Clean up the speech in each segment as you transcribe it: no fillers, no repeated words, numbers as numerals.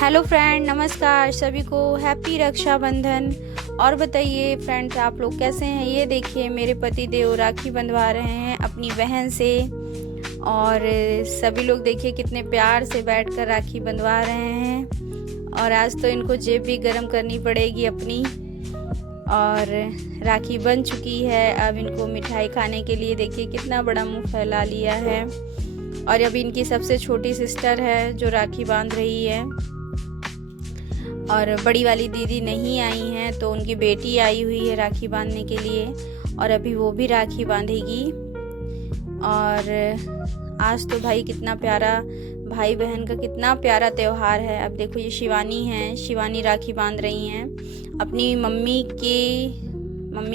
Hello friend, नमस्कार सभी को। हैप्पी रक्षाबंधन। और बताइए फ्रेंड्स, आप लोग कैसे हैं। ये देखिए, मेरे पति देव राखी बंधवा रहे हैं अपनी बहन से। और सभी लोग देखिए कितने प्यार से बैठकर राखी बंधवा रहे हैं। और आज तो इनको जेब भी गर्म करनी पड़ेगी अपनी। और राखी बन चुकी है। अब इनको मिठाई खाने के लिए देखिए कितना बड़ा मुंह फैला लिया है। और अब इनकी सबसे छोटी सिस्टर है जो राखी बांध रही है। और बड़ी वाली दीदी नहीं आई हैं, तो उनकी बेटी आई हुई है राखी बांधने के लिए। और अभी वो भी राखी बांधेगी। और आज तो भाई कितना प्यारा, भाई बहन का कितना प्यारा त्यौहार है। अब देखो, ये शिवानी है, शिवानी राखी बांध रही हैं अपनी मम्मी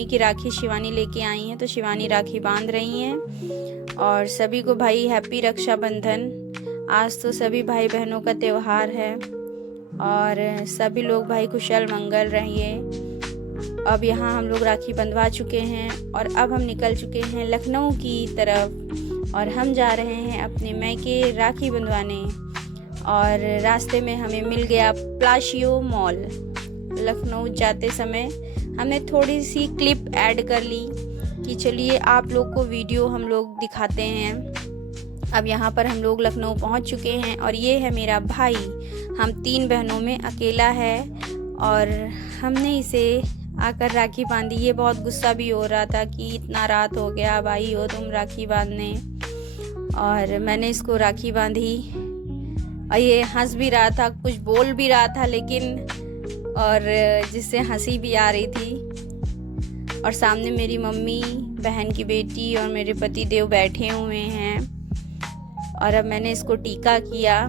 की राखी शिवानी लेके आई हैं, तो शिवानी राखी बांध रही हैं। और सभी को भाई हैप्पी रक्षाबंधन। आज तो सभी भाई बहनों का त्यौहार है। और सभी लोग भाई कुशल मंगल रहिए। अब यहाँ हम लोग राखी बंधवा चुके हैं और अब हम निकल चुके हैं लखनऊ की तरफ। और हम जा रहे हैं अपने मैके राखी बंधवाने। और रास्ते में हमें मिल गया प्लाशियो मॉल। लखनऊ जाते समय हमने थोड़ी सी क्लिप ऐड कर ली कि चलिए आप लोग को वीडियो हम लोग दिखाते हैं। अब यहाँ पर हम लोग लखनऊ पहुँच चुके हैं। और ये है मेरा भाई, हम 3 बहनों में अकेला है। और हमने इसे आकर राखी बांधी। ये बहुत गुस्सा भी हो रहा था कि इतना रात हो गया, अब आई हो तुम राखी बांधने। और मैंने इसको राखी बांधी। और ये हंस भी रहा था, कुछ बोल भी रहा था, लेकिन और जिससे हंसी भी आ रही थी। और सामने मेरी मम्मी, बहन की बेटी और मेरे पति देव बैठे हुए हैं। और अब मैंने इसको टीका किया,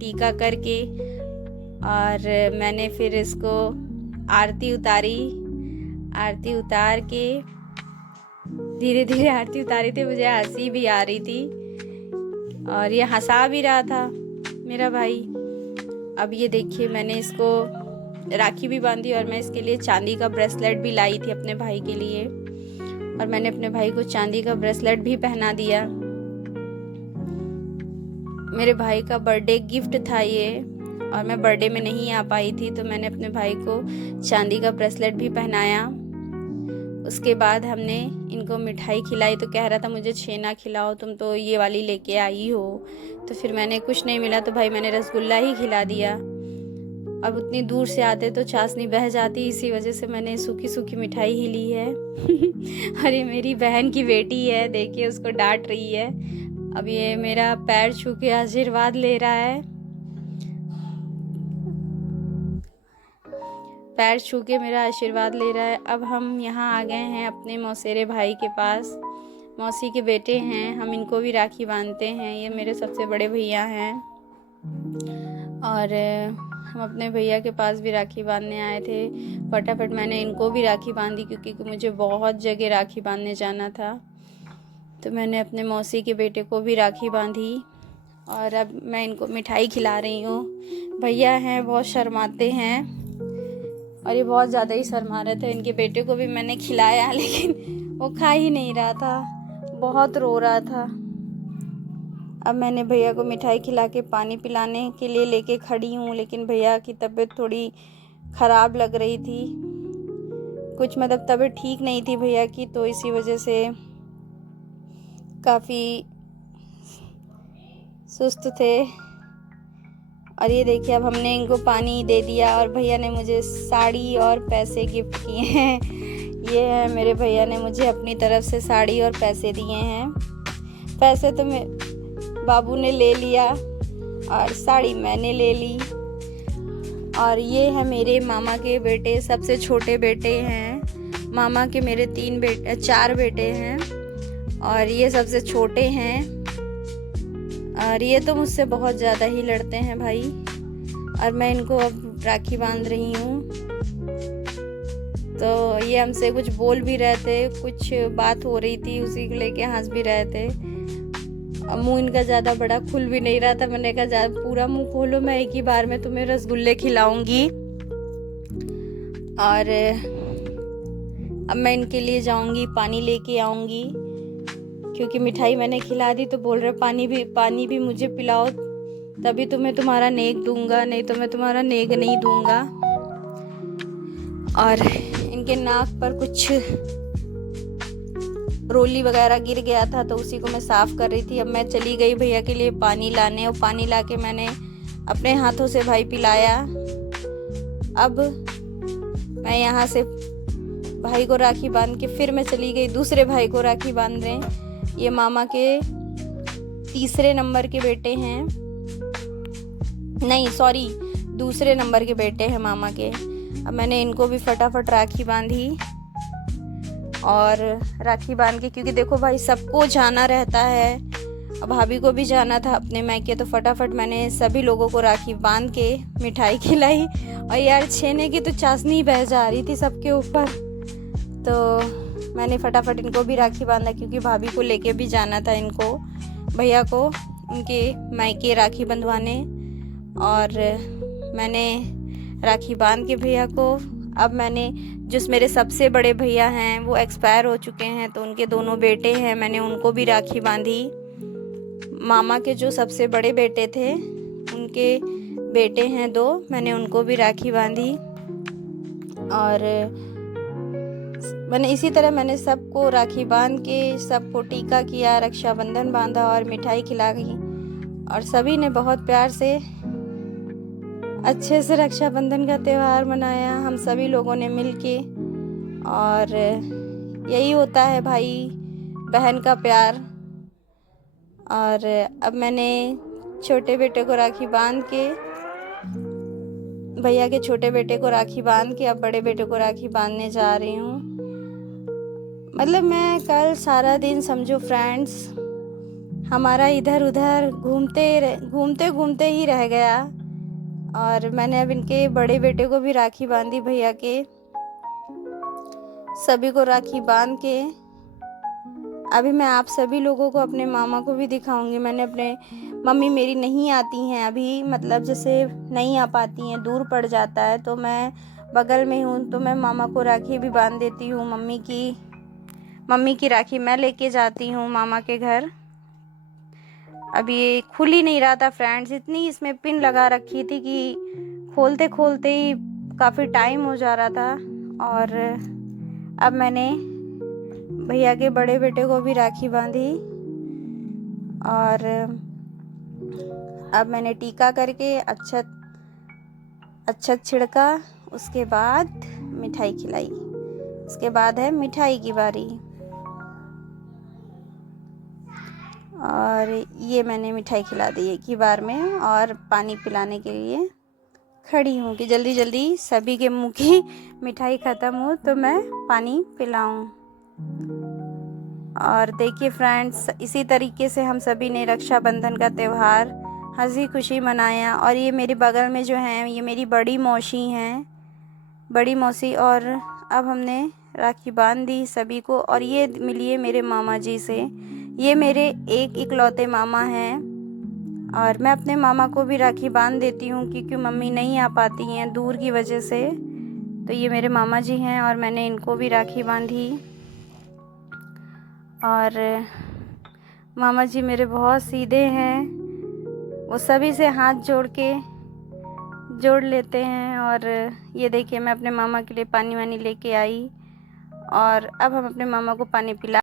टीका करके और मैंने फिर इसको आरती उतारी। आरती उतार के धीरे धीरे आरती उतारी थी, मुझे हंसी भी आ रही थी और ये हंसा भी रहा था मेरा भाई। अब ये देखिए, मैंने इसको राखी भी बांधी और मैं इसके लिए चांदी का ब्रेसलेट भी लाई थी अपने भाई के लिए। और मैंने अपने भाई को चांदी का ब्रेसलेट भी पहना दिया। मेरे भाई का बर्थडे गिफ्ट था ये, और मैं बर्थडे में नहीं आ पाई थी, तो मैंने अपने भाई को चांदी का ब्रेसलेट भी पहनाया। उसके बाद हमने इनको मिठाई खिलाई, तो कह रहा था मुझे छेना खिलाओ, तुम तो ये वाली लेके आई हो। तो फिर मैंने कुछ नहीं मिला तो भाई मैंने रसगुल्ला ही खिला दिया। अब उतनी दूर से आते तो चाशनी बह जाती, इसी वजह से मैंने सूखी सूखी मिठाई ही ली है। और ये मेरी बहन की बेटी है, देखिए उसको डांट रही है। अब ये मेरा पैर छू के आशीर्वाद ले रहा है, पैर छू के मेरा आशीर्वाद ले रहा है। अब हम यहाँ आ गए हैं अपने मौसेरे भाई के पास। मौसी के बेटे हैं, हम इनको भी राखी बांधते हैं। ये मेरे सबसे बड़े भैया हैं। और हम अपने भैया के पास भी राखी बांधने आए थे। फटाफट मैंने इनको भी राखी बांधी, क्योंकि मुझे बहुत जगह राखी बांधने जाना था। तो मैंने अपने मौसी के बेटे को भी राखी बांधी। और अब मैं इनको मिठाई खिला रही हूँ। भैया हैं, बहुत शर्माते हैं और ये बहुत ज़्यादा ही शर्मा रहे थे। इनके बेटे को भी मैंने खिलाया, लेकिन वो खा ही नहीं रहा था, बहुत रो रहा था। अब मैंने भैया को मिठाई खिला के पानी पिलाने के लिए लेके खड़ी हूँ, लेकिन भैया की तबीयत थोड़ी ख़राब लग रही थी। कुछ मतलब तबीयत ठीक नहीं थी भैया की, तो इसी वजह से काफ़ी सुस्त थे। और ये देखिए, अब हमने इनको पानी दे दिया और भैया ने मुझे साड़ी और पैसे गिफ्ट किए हैं। ये है मेरे भैया ने मुझे अपनी तरफ से साड़ी और पैसे दिए हैं। पैसे तो बाबू ने ले लिया और साड़ी मैंने ले ली। और ये है मेरे मामा के बेटे, सबसे छोटे बेटे हैं। मामा के मेरे 4 बेटे हैं और ये सबसे छोटे हैं। और ये तो मुझसे बहुत ज़्यादा ही लड़ते हैं भाई। और मैं इनको अब राखी बांध रही हूँ, तो ये हमसे कुछ बोल भी रहे थे, कुछ बात हो रही थी, उसी को लेके हंस भी रहे थे। अब मुँह इनका ज़्यादा बड़ा खुल भी नहीं रहा था। मैंने कहा पूरा मुँह खोलो, मैं एक ही बार में तुम्हें रसगुल्ले खिलाऊंगी। और अब मैं इनके लिए जाऊंगी, पानी लेके आऊंगी, क्योंकि मिठाई मैंने खिला दी, तो बोल रहे पानी भी मुझे पिलाओ। तभी तुम्हें तुम्हारा नेक दूंगा, नहीं तो मैं तुम्हारा नेक नहीं दूंगा। और इनके नाक पर कुछ रोली वगैरह गिर गया था तो उसी को मैं साफ़ कर रही थी। अब मैं चली गई भैया के लिए पानी लाने, और पानी लाके मैंने अपने हाथों से भाई पिलाया। अब मैं यहाँ से भाई को राखी बांध के फिर मैं चली गई दूसरे भाई को राखी बांधने। ये मामा के तीसरे नंबर के बेटे हैं, नहीं सॉरी दूसरे नंबर के बेटे हैं मामा के। अब मैंने इनको भी फटाफट राखी बांधी, और राखी बांध के, क्योंकि देखो भाई सबको जाना रहता है, अब भाभी को भी जाना था अपने मैके, तो फटाफट मैंने सभी लोगों को राखी बांध के मिठाई खिलाई। और यार छेने की तो चाशनी बह जा रही थी सबके ऊपर, तो मैंने फटाफट इनको भी राखी बांधा, क्योंकि भाभी को लेके भी जाना था इनको, भैया को उनके मैके राखी बंधवाने। और मैंने राखी बांध के भैया को, अब मैंने जो मेरे सबसे बड़े भैया हैं वो एक्सपायर हो चुके हैं, तो उनके दोनों बेटे हैं, मैंने उनको भी राखी बांधी। मामा के जो सबसे बड़े बेटे थे उनके बेटे हैं 2, मैंने उनको भी राखी बांधी। और मैंने इसी तरह मैंने सबको राखी बांध के सबको टीका किया, रक्षाबंधन बांधा और मिठाई खिला गई। और सभी ने बहुत प्यार से अच्छे से रक्षाबंधन का त्यौहार मनाया, हम सभी लोगों ने मिलके। और यही होता है भाई बहन का प्यार। और अब मैंने छोटे बेटे को राखी बांध के, भैया के छोटे बेटे को राखी बांध के अब बड़े बेटे को राखी बांधने जा रही हूँ। मतलब मैं कल सारा दिन समझो फ्रेंड्स हमारा इधर उधर घूमते घूमते ही रह गया। और मैंने अब इनके बड़े बेटे को भी राखी बांधी, भैया के सभी को राखी बांध के अभी मैं आप सभी लोगों को अपने मामा को भी दिखाऊंगी। मैंने अपने मम्मी मेरी नहीं आती हैं अभी, मतलब जैसे नहीं आ पाती हैं, दूर पड़ जाता है, तो मैं बगल में हूँ, तो मैं मामा को राखी भी बांध देती हूँ। मम्मी की राखी मैं लेके जाती हूँ मामा के घर। अब ये खुल ही नहीं रहा था फ्रेंड्स, इतनी इसमें पिन लगा रखी थी कि खोलते खोलते ही काफ़ी टाइम हो जा रहा था। और अब मैंने भैया के बड़े बेटे को भी राखी बांधी, और अब मैंने टीका करके अच्छत छिड़का, उसके बाद मिठाई खिलाई। उसके बाद है मिठाई की बारी। और ये मैंने मिठाई खिला दी एक ही बार में, और पानी पिलाने के लिए खड़ी हूँ कि जल्दी जल्दी सभी के मुंह की मिठाई ख़त्म हो तो मैं पानी पिलाऊं। और देखिए फ्रेंड्स, इसी तरीके से हम सभी ने रक्षाबंधन का त्यौहार हंसी खुशी मनाया। और ये मेरे बगल में जो हैं ये मेरी बड़ी मौसी हैं, बड़ी मौसी। और अब हमने राखी बांध दी सभी को। और ये मिली है मेरे मामा जी से, ये मेरे एक इकलौते मामा हैं। और मैं अपने मामा को भी राखी बांध देती हूँ क्योंकि मम्मी नहीं आ पाती हैं दूर की वजह से। तो ये मेरे मामा जी हैं और मैंने इनको भी राखी बांधी। और मामा जी मेरे बहुत सीधे हैं, वो सभी से हाथ जोड़ लेते हैं। और ये देखिए मैं अपने मामा के लिए पानी वानी लेके आई, और अब हम अपने मामा को पानी पिला